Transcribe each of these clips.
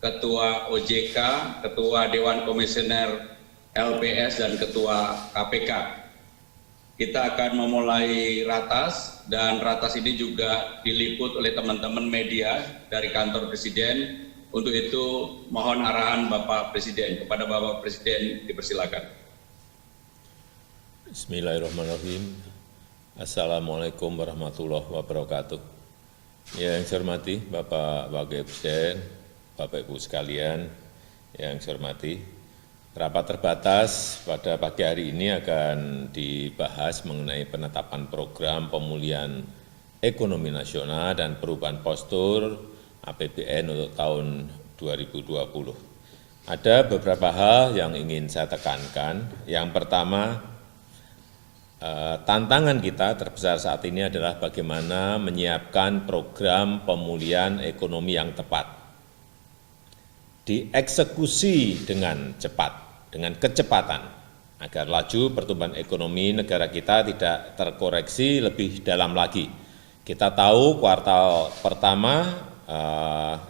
Ketua OJK, Ketua Dewan Komisioner LPS, dan Ketua KPK. Kita akan memulai ratas, dan ratas ini juga diliput oleh teman-teman media dari kantor Presiden. Untuk itu mohon arahan Bapak Presiden. Kepada Bapak Presiden dipersilakan. Bismillahirrahmanirrahim. Assalamualaikum warahmatullahi wabarakatuh. Yang saya hormati Bapak Wakil Presiden, Bapak Ibu sekalian, yang saya hormati, rapat terbatas pada pagi hari ini akan dibahas mengenai penetapan program pemulihan ekonomi nasional dan perubahan postur APBN untuk tahun 2020. Ada beberapa hal yang ingin saya tekankan. Yang pertama, tantangan kita terbesar saat ini adalah bagaimana menyiapkan program pemulihan ekonomi yang tepat, dieksekusi dengan cepat, dengan kecepatan, agar laju pertumbuhan ekonomi negara kita tidak terkoreksi lebih dalam lagi. Kita tahu kuartal pertama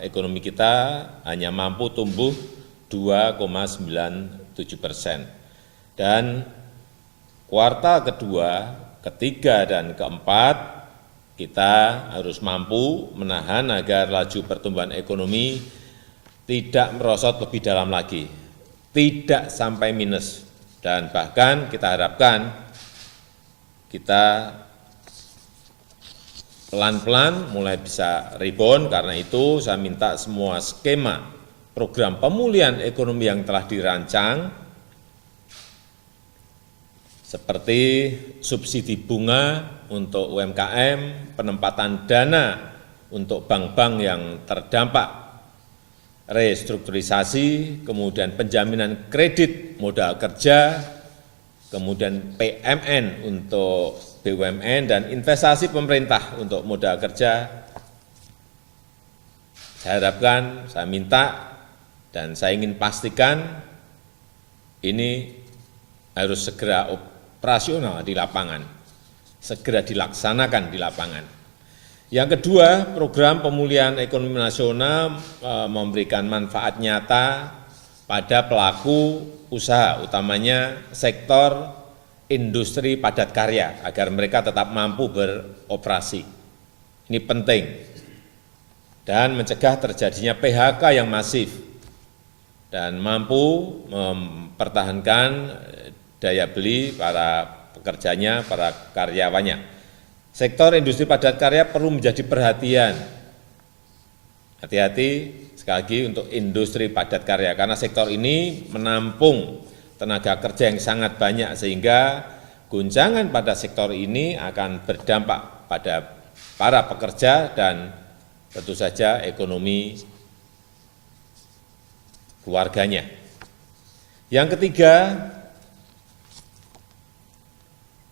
ekonomi kita hanya mampu tumbuh 2,97%, dan kuartal kedua, ketiga, dan keempat kita harus mampu menahan agar laju pertumbuhan ekonomi tidak merosot lebih dalam lagi, tidak sampai minus, dan bahkan kita harapkan kita pelan-pelan mulai bisa rebound. Karena itu saya minta semua skema program pemulihan ekonomi yang telah dirancang, seperti subsidi bunga untuk UMKM, penempatan dana untuk bank-bank yang terdampak restrukturisasi, kemudian penjaminan kredit modal kerja, kemudian PMN untuk BUMN, dan investasi pemerintah untuk modal kerja. Saya harapkan, saya minta, dan saya ingin pastikan ini harus segera operasional di lapangan, segera dilaksanakan di lapangan. Yang kedua, program pemulihan ekonomi nasional memberikan manfaat nyata pada pelaku usaha, utamanya sektor industri padat karya, agar mereka tetap mampu beroperasi. Ini penting, dan mencegah terjadinya PHK yang masif, dan mampu mempertahankan daya beli para pekerjanya, para karyawannya. Sektor industri padat karya perlu menjadi perhatian. Hati-hati sekali lagi untuk industri padat karya, karena sektor ini menampung tenaga kerja yang sangat banyak, sehingga guncangan pada sektor ini akan berdampak pada para pekerja dan tentu saja ekonomi keluarganya. Yang ketiga,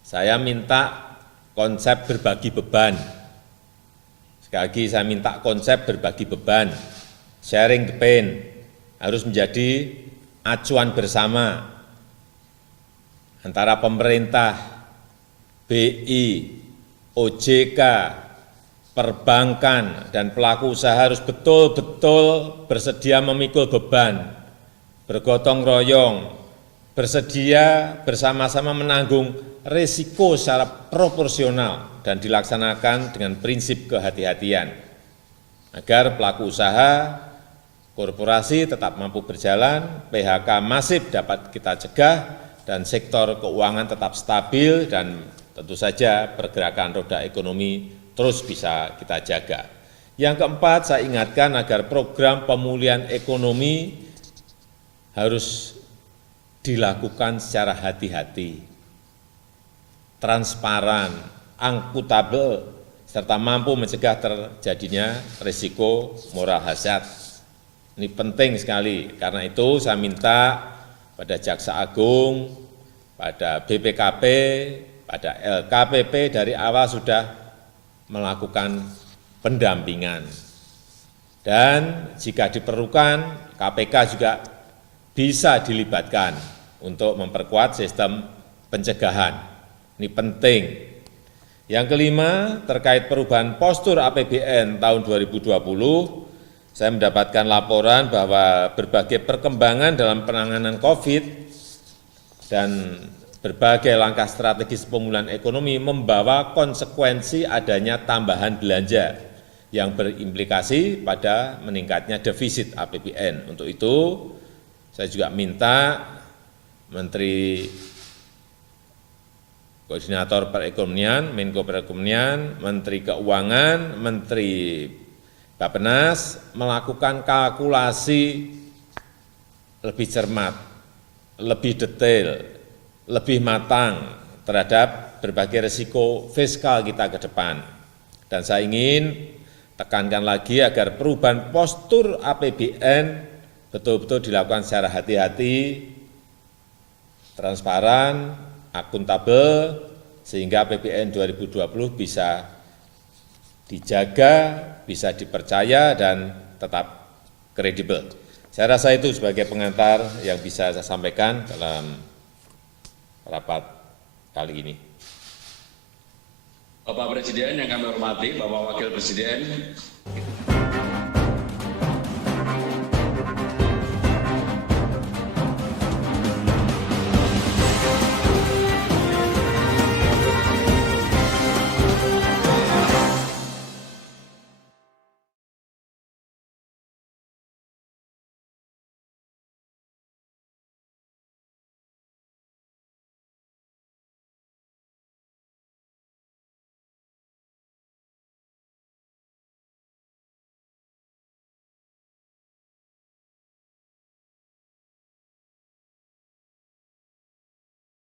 saya minta konsep berbagi beban. Sekali lagi saya minta konsep berbagi beban, sharing the pain, harus menjadi acuan bersama antara pemerintah, BI, OJK, perbankan, dan pelaku usaha harus betul-betul bersedia memikul beban, bergotong royong, bersedia bersama-sama menanggung risiko secara proporsional dan dilaksanakan dengan prinsip kehati-hatian, agar pelaku usaha, korporasi tetap mampu berjalan, PHK masif dapat kita cegah, dan sektor keuangan tetap stabil, dan tentu saja pergerakan roda ekonomi terus bisa kita jaga. Yang keempat, saya ingatkan agar program pemulihan ekonomi harus dilakukan secara hati-hati, transparan, akuntabel, serta mampu mencegah terjadinya risiko moral hazard. Ini penting sekali. Karena itu saya minta pada Jaksa Agung, pada BPKP, pada LKPP dari awal sudah melakukan pendampingan. Dan jika diperlukan, KPK juga bisa dilibatkan untuk memperkuat sistem pencegahan. Ini penting. Yang kelima, terkait perubahan postur APBN tahun 2020, saya mendapatkan laporan bahwa berbagai perkembangan dalam penanganan COVID dan berbagai langkah strategis pemulihan ekonomi membawa konsekuensi adanya tambahan belanja yang berimplikasi pada meningkatnya defisit APBN. Untuk itu, saya juga minta Menteri Koordinator Perekonomian, Menko Perekonomian, Menteri Keuangan, Menteri Bappenas melakukan kalkulasi lebih cermat, lebih detail, lebih matang terhadap berbagai risiko fiskal kita ke depan. Dan saya ingin tekankan lagi agar perubahan postur APBN betul-betul dilakukan secara hati-hati, transparan, akuntabel, sehingga APBN 2020 bisa dijaga, bisa dipercaya, dan tetap kredibel. Saya rasa itu sebagai pengantar yang bisa saya sampaikan dalam rapat kali ini. Bapak Presiden yang kami hormati, Bapak Wakil Presiden,